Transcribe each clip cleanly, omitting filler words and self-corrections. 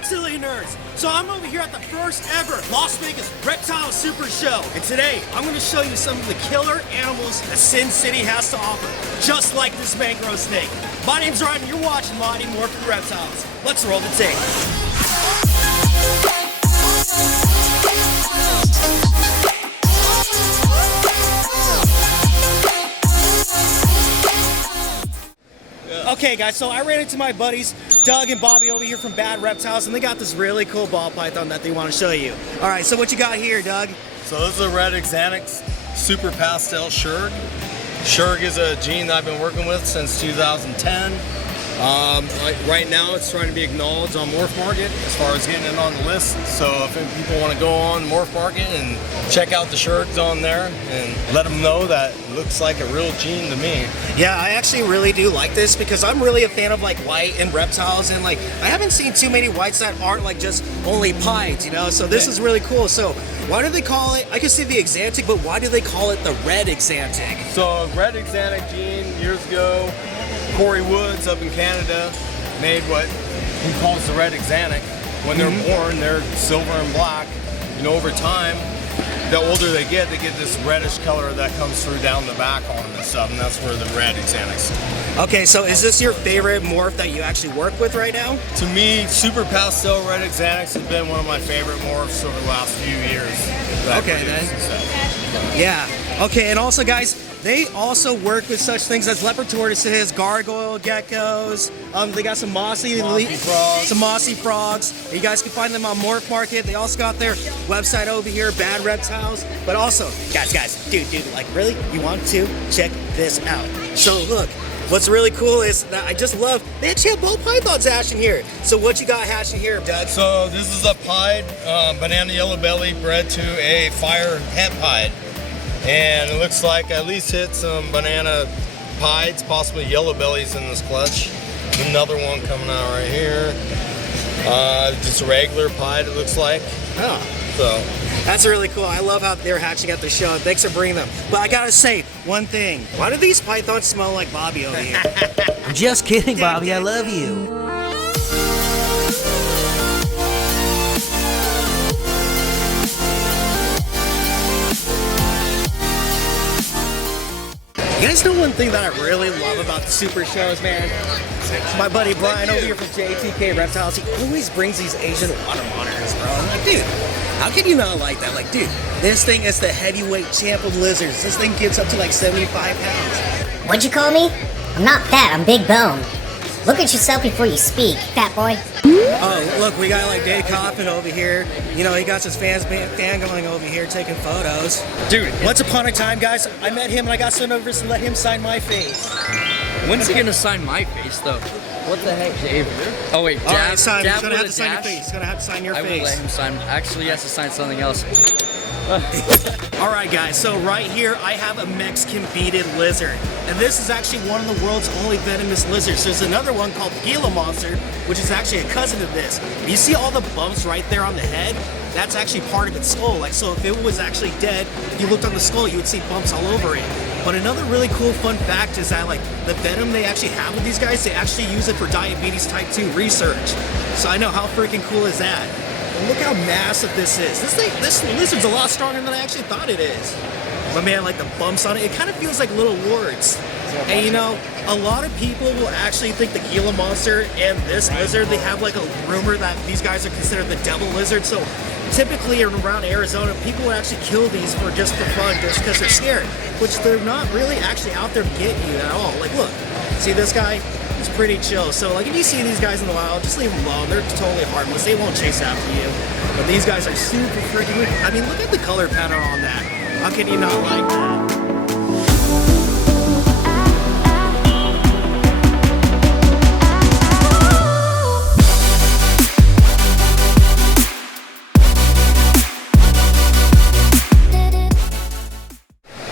reptilian nerds? So I'm over here at the first ever Las Vegas Reptiles Super show. And today, I'm gonna show you some of the killer animals that Sin City has to offer, just like this mangrove snake. My name's Ryan, and you're watching Mighty Morphin Reptiles. Let's roll the tape. Okay guys, so I ran into my buddies Doug and Bobby over here from Bad Reptiles, and they got this really cool ball python that they want to show you. All right, so what you got here, Doug? So this is a red Xanax Super Pastel Shurg. Shurg is a gene that I've been working with since 2010. Right now it's trying to be acknowledged on Morph Market as far as getting it on the list. So if people want to go on Morph Market and check out the Shurgs on there and let them know that it looks like a real gene to me. Yeah, I actually really do like this because I'm really a fan of like white and reptiles, and like I haven't seen too many whites that aren't like just only pieds, you know, so this is really cool. So why do they call it, I can see the Xantic, but why do they call it the red Xantic? So red Xantic gene years ago, Corey Woods up in Canada made what he calls the red Xantic. When they're born, they're silver and black. You know, over time, the older they get this reddish color that comes through down the back on them and stuff, and that's where the red Xantics. Okay, so is this your favorite morph that you actually work with right now? To me, Super Pastel Red Xantics has been one of my favorite morphs over the last few years. Okay, then. Yeah. Okay, and also, guys, they also work with such things as leopard tortoises, gargoyle geckos. They got some mossy frogs. You guys can find them on Morph Market. They also got their website over here, Bad Reptiles. But also, guys, dude, like really, you want to check this out. So look, what's really cool is that I just love, they actually have ball pythons hatching here. So what you got hatching here, Doug? So this is a pied banana yellow belly bred to a fire hemp pied. And it looks like I at least hit some banana pieds, possibly yellow bellies in this clutch. Another one coming out right here. Just a regular pied, it looks like. Oh. So that's really cool. I love how they're hatching at the show. Thanks for bringing them. But I gotta say one thing. Why do these pythons smell like Bobby over here? I'm just kidding, Bobby. I love you. You guys know one thing that I really love about the super shows, man? My buddy Brian over here from JTK Reptiles, he always brings these Asian water monitors, bro. I'm like, dude, how can you not like that? Like, dude, this thing is the heavyweight champ of lizards. This thing gets up to like 75 pounds. What'd you call me? I'm not fat, I'm big bone. Look at yourself before you speak, fat boy. Oh, look, we got like Dave Coffin over here. You know, he got his fan going over here taking photos. Dude, once upon a time, guys, I met him and I got so nervous to let him sign my face. When's he gonna sign my face, though? What the heck, Dave? Oh wait, all right, son, he's gonna have to sign your face. He's gonna have to sign your face. I will let him sign. Actually, he has to sign something else. Alright guys, so right here I have a Mexican beaded lizard. And this is actually one of the world's only venomous lizards. There's another one called the Gila monster, which is actually a cousin of this. You see all the bumps right there on the head? That's actually part of its skull. Like, so if it was actually dead, if you looked on the skull, you would see bumps all over it. But another really cool fun fact is that like the venom they actually have with these guys, they actually use it for diabetes type 2 research. So I know, how freaking cool is that? Look how massive this is. This lizard's a lot stronger than I actually thought it is. But man, like the bumps on it, it kind of feels like little warts. And you know, a lot of people will actually think the Gila monster and this lizard, they have like a rumor that these guys are considered the devil lizard. So typically around Arizona, people will actually kill these for fun, just because they're scared. Which they're not really actually out there to get you at all. Like look, see this guy? It's pretty chill. So like if you see these guys in the wild, just leave them alone. They're totally harmless. They won't chase after you. But these guys are super freaking weird. I mean, look at the color pattern on that. How can you not like that?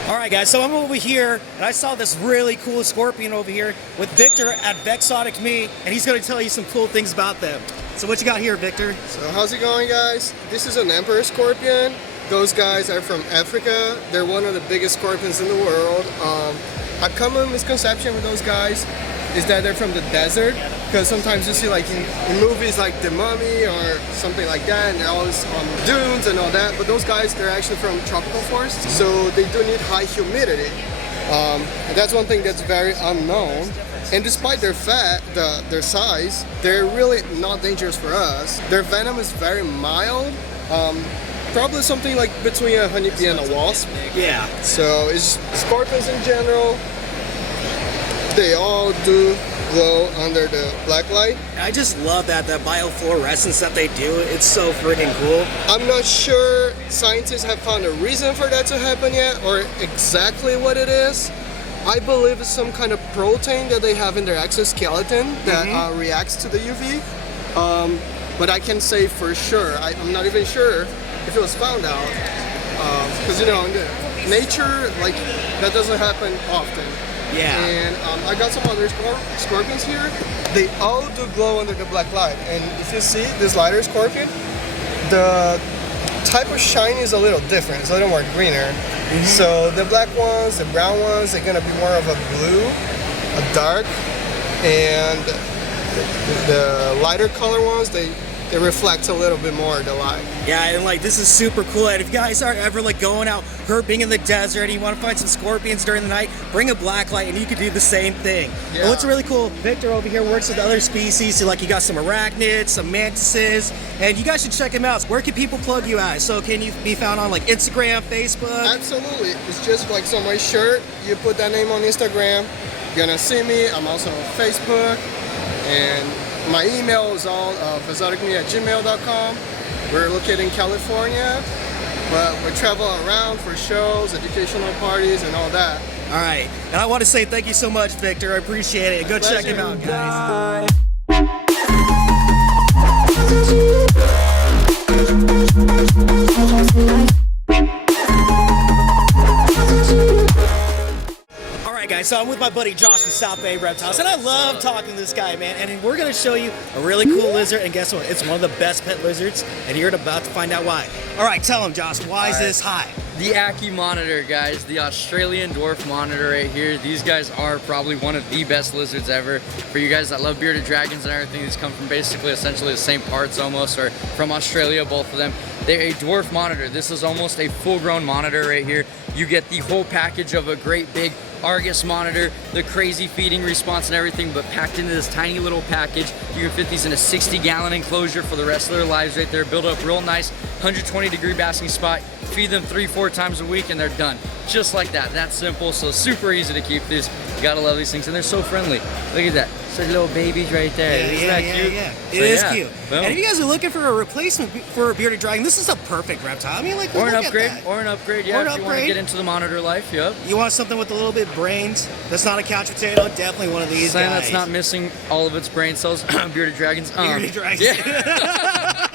Alright guys, so I'm over here and I saw this really cool scorpion over here with Victor at Vexotic Me, and he's going to tell you some cool things about them. So what you got here, Victor? So how's it going, guys? This is an emperor scorpion. Those guys are from Africa. They're one of the biggest scorpions in the world. A common misconception with those guys is that they're from the desert, because sometimes you see like in movies like The Mummy or something like that, and they're always on dunes and all that, but those guys, they're actually from tropical forests, so they do need high humidity. And that's one thing that's very unknown. And despite their their size, they're really not dangerous for us. Their venom is very mild. Probably something like between a honeybee and a wasp. Yeah. So it's scorpions in general. They all do glow under the black light. I just love that biofluorescence that they do. It's so freaking cool. I'm not sure scientists have found a reason for that to happen yet, or exactly what it is. I believe it's some kind of protein that they have in their exoskeleton that reacts to the UV. But I can say for sure, I'm not even sure if it was found out. Because, you know, in nature, like, that doesn't happen often. Yeah. And I got some other scorpions here. They all do glow under the black light. And if you see this lighter scorpion, the type of shine is a little different. It's a little more greener. So the black ones, the brown ones, they're gonna be more of a blue, a dark, and the lighter color ones, they reflect a little bit more the light. Yeah, and like this is super cool. And if you guys are ever like going out being in the desert and you want to find some scorpions during the night, bring a black light and you can do the same thing. Yeah. And what's really cool, Victor over here works with other species. So like you got some arachnids, some mantises, and you guys should check him out. Where can people plug you at? So can you be found on like Instagram, Facebook? Absolutely. It's just like on my shirt. You put that name on Instagram, you're gonna see me. I'm also on Facebook, and my email is all exoticme@gmail.com. We're located in California, but we travel around for shows, educational parties, and all that. All right. And I want to say thank you so much, Victor. I appreciate it. Go check him out, guys. Guys, so I'm with my buddy Josh from South Bay Reptiles, and I love talking to this guy, man. And we're gonna show you a really cool lizard, and guess what? It's one of the best pet lizards, and you're about to find out why. All right, tell him, Josh, why is this high? The Ackie monitor, guys, the Australian dwarf monitor right here. These guys are probably one of the best lizards ever. For you guys that love bearded dragons and everything, these come from basically essentially the same parts almost, or from Australia, both of them. They're a dwarf monitor. This is almost a full-grown monitor right here. You get the whole package of a great big Argus monitor, the crazy feeding response and everything, but packed into this tiny little package. You can fit these in a 60-gallon enclosure for the rest of their lives right there. Build up real nice, 120-degree basking spot. Feed them 3-4 times a week and they're done. Just like that. That's simple. So super easy to keep these. You gotta love these things, and they're so friendly. Look at that. Such little babies right there. Isn't that cute? Yeah. So, It is cute. Boom. And if you guys are looking for a replacement for a bearded dragon, this is a perfect reptile. I mean, like, Or an look upgrade. at that. Or an upgrade. Or Yeah, an if you want to upgrade. get into the monitor life. Yep. You want something with a little bit of brains? That's not a couch potato. Definitely one of these Something guys. that's not missing all of its brain cells. Bearded dragons. Bearded dragons. Yeah.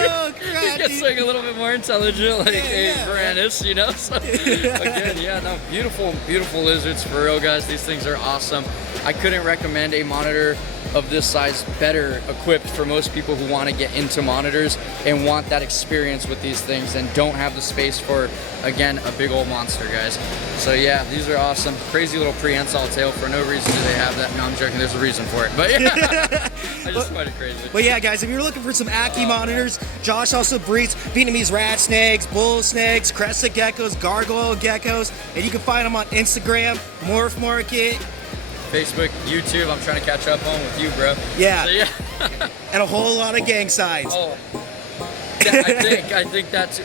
Oh, crap. Gets like a little bit more intelligent, like a yeah. Varanus, you know? So, again, yeah, no, beautiful, beautiful lizards for real, guys. These things are awesome. I couldn't recommend a monitor of this size better equipped for most people who want to get into monitors and want that experience with these things and don't have the space for, again, a big old monster, guys. So yeah, these are awesome. Crazy little prehensile tail. For no reason do they have that. No, I'm joking. There's a reason for it. But yeah, I just find it crazy. But yeah, guys, if you're looking for some Ackie monitors, Josh also breeds Vietnamese rat snakes, bull snakes, crested geckos, gargoyle geckos, and you can find them on Instagram, Morph Market. Facebook, YouTube, I'm trying to catch up on with you, bro. Yeah. So, yeah. And a whole lot of gang signs. Oh. Yeah, I think that's...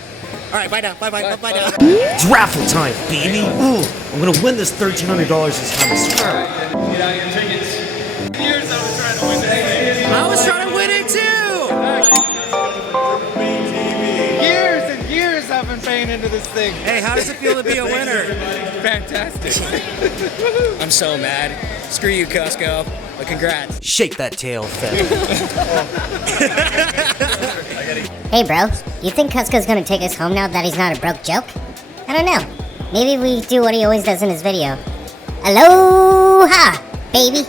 All right, bye now. Bye now. It's raffle time, baby. Ooh, I'm gonna win this $1,300 this time, I swear. Get out your tickets. Years I was trying to win this thing. I was trying to win it too. Years and years I've been paying into this thing. Hey, how does it feel to be a winner? Fantastic. I'm so mad. Screw you, Cusco. But congrats. Shake that tail, Fed. Hey bro, you think Cusco's gonna take us home now that he's not a broke joke? I don't know. Maybe we do what he always does in his video. Aloha, baby.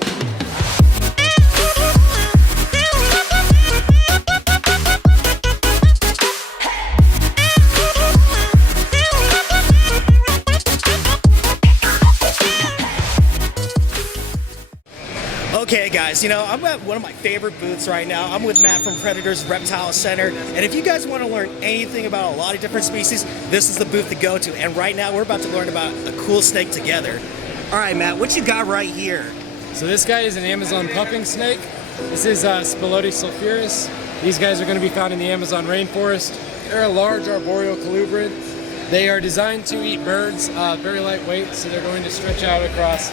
guys, you know, I'm at one of my favorite booths right now. I'm with Matt from Predator's Reptile Center. And if you guys want to learn anything about a lot of different species, this is the booth to go to. And right now, we're about to learn about a cool snake together. All right, Matt, what you got right here? So this guy is an Amazon puffing snake. This is Spilotes sulphureus. These guys are going to be found in the Amazon rainforest. They're a large arboreal colubrid. They are designed to eat birds, very lightweight, so they're going to stretch out across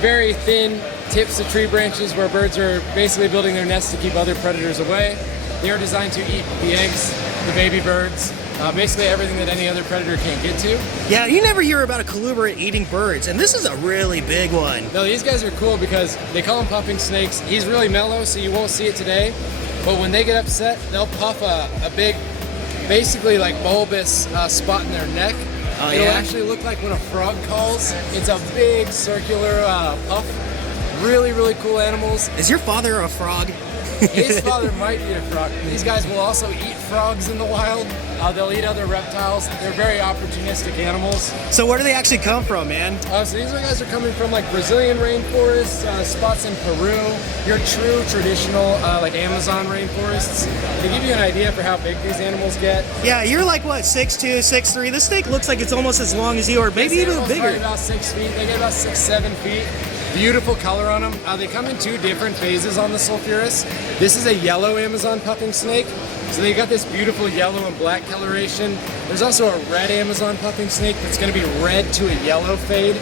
very thin tips of tree branches where birds are basically building their nests to keep other predators away. They are designed to eat the eggs, the baby birds, basically everything that any other predator can't get to. Yeah, you never hear about a colubrid eating birds, and this is a really big one. No, these guys are cool because they call them puffing snakes. He's really mellow, so you won't see it today. But when they get upset, they'll puff a big, basically like bulbous spot in their neck. Oh, It'll yeah? actually look like when a frog calls. It's a big circular puff. Really, really cool animals. Is your father a frog? His father might eat a frog. These guys will also eat frogs in the wild. They'll eat other reptiles. They're very opportunistic animals. So where do they actually come from, man? So these guys are coming from like Brazilian rainforests, spots in Peru, your true traditional like Amazon rainforests. To give you an idea for how big these animals get. Yeah, you're like what, 6'2", 6'3"? This snake looks like it's almost as long as you, or maybe These even animals bigger. are about 6 feet. They get about 6-7 feet. Beautiful color on them. They come in two different phases on the sulphureus. This is a yellow Amazon puffing snake. So they got this beautiful yellow and black coloration. There's also a red Amazon puffing snake that's going to be red to a yellow fade.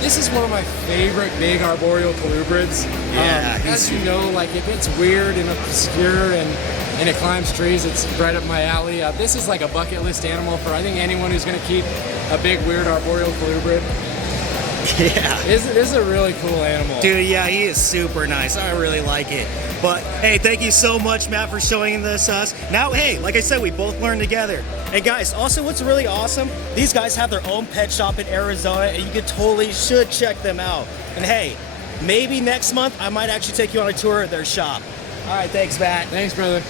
This is one of my favorite big arboreal colubrids. Yeah, as you know, like if it's weird and obscure and it climbs trees, it's right up my alley. This is like a bucket list animal for I think anyone who's going to keep a big weird arboreal colubrid. Yeah. This is a really cool animal. Dude, yeah, he is super nice. I really like it. But, hey, thank you so much, Matt, for showing this us. Now, hey, like I said, we both learned together. Hey, guys, also what's really awesome, these guys have their own pet shop in Arizona, and you should check them out. And, hey, maybe next month I might actually take you on a tour of their shop. All right, thanks, Matt. Thanks, brother.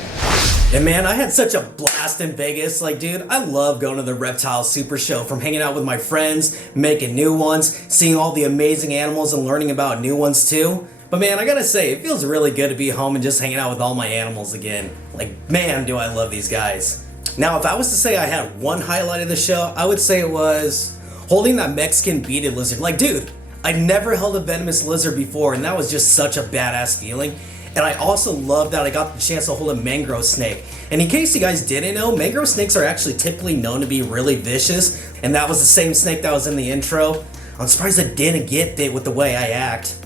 And man, I had such a blast in Vegas. Like, dude, I love going to the Reptile Super Show, from hanging out with my friends, making new ones, seeing all the amazing animals and learning about new ones too. But man, I gotta say, it feels really good to be home and just hanging out with all my animals again. Like, man, do I love these guys. Now, if I was to say I had one highlight of the show, I would say it was holding that Mexican beaded lizard. Like, dude, I never held a venomous lizard before, and that was just such a badass feeling. And I also love that I got the chance to hold a mangrove snake. And in case you guys didn't know, mangrove snakes are actually typically known to be really vicious. And that was the same snake that was in the intro. I'm surprised I didn't get bit with the way I act.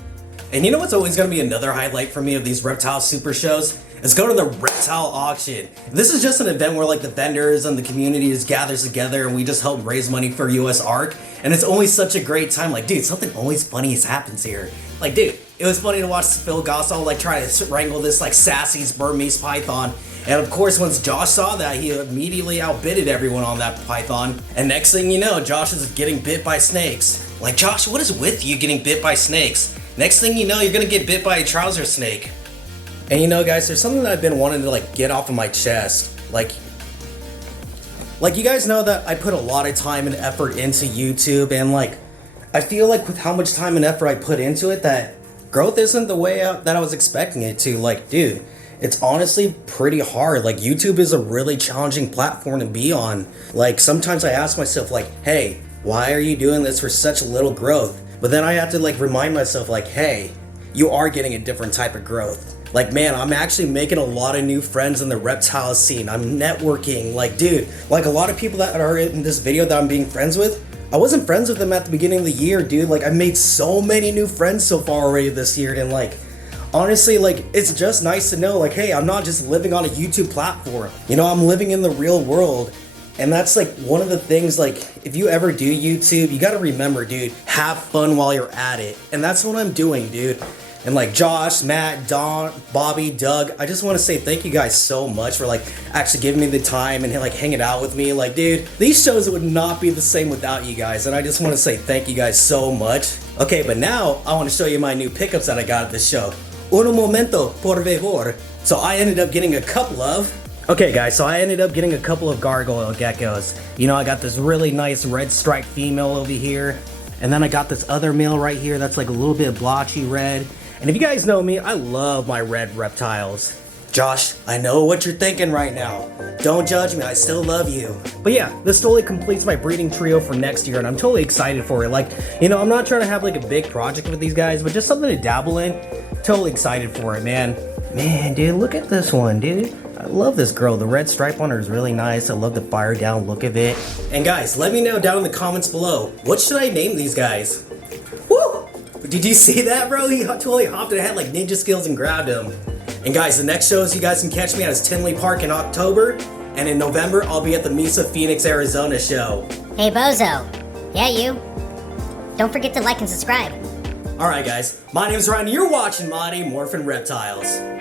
And you know what's always going to be another highlight for me of these Reptile Super shows? Is go to the Reptile auction. This is just an event where like the vendors and the community just gathers together and we just help raise money for US ARC. And it's always such a great time. Like, dude, something always funny happens here. Like, dude, it was funny to watch Phil Gossall like try to wrangle this like sassy Burmese python. And of course, once Josh saw that, he immediately outbidded everyone on that python. And next thing you know, Josh is getting bit by snakes. Like, Josh, what is with you getting bit by snakes? Next thing you know, you're gonna get bit by a trouser snake. And you know, guys, there's something that I've been wanting to like get off of my chest. Like you guys know that I put a lot of time and effort into YouTube, and like I feel like with how much time and effort I put into it, that growth isn't the way that I was expecting it to. Like, dude, it's honestly pretty hard. Like, YouTube is a really challenging platform to be on. Like, sometimes I ask myself, like, hey, why are you doing this for such little growth? But then I have to like remind myself, like, hey, you are getting a different type of growth. Like, man, I'm actually making a lot of new friends in the reptile scene. I'm networking. Like, dude, like a lot of people that are in this video that I'm being friends with, I wasn't friends with them at the beginning of the year, dude. Like, I've made so many new friends so far already this year, and like, honestly, like, it's just nice to know, like, hey, I'm not just living on a YouTube platform. You know, I'm living in the real world. And that's like one of the things, like, if you ever do YouTube, you gotta remember, dude, have fun while you're at it. And that's what I'm doing, dude. And like Josh, Matt, Don, Bobby, Doug, I just want to say thank you guys so much for like actually giving me the time and like hanging out with me. Like, dude, these shows would not be the same without you guys. And I just want to say thank you guys so much. Okay, but now I want to show you my new pickups that I got at this show. Uno momento, por favor. So I ended up getting a couple of... Okay guys, so I ended up getting a couple of gargoyle geckos. You know, I got this really nice red striped female over here. And then I got this other male right here that's like a little bit blotchy red. And if you guys know me, I love my red reptiles. Josh, I know what you're thinking right now. Don't judge me, I still love you. But yeah, this totally completes my breeding trio for next year, and I'm totally excited for it. Like, you know, I'm not trying to have like a big project with these guys, but just something to dabble in. Totally excited for it, man. Man, dude, look at this one, dude. I love this girl. The red stripe on her is really nice. I love the fire down look of it. And guys, let me know down in the comments below, what should I name these guys? Woo! Did you see that, bro? He totally hopped ahead like ninja skills and grabbed him. And guys, the next shows you guys can catch me at is Tinley Park in October, and in November I'll be at the Mesa Phoenix, Arizona show. Hey, Bozo. Yeah, you. Don't forget to like and subscribe. Alright guys, my name's Ryan, you're watching Mighty Morphin Reptiles.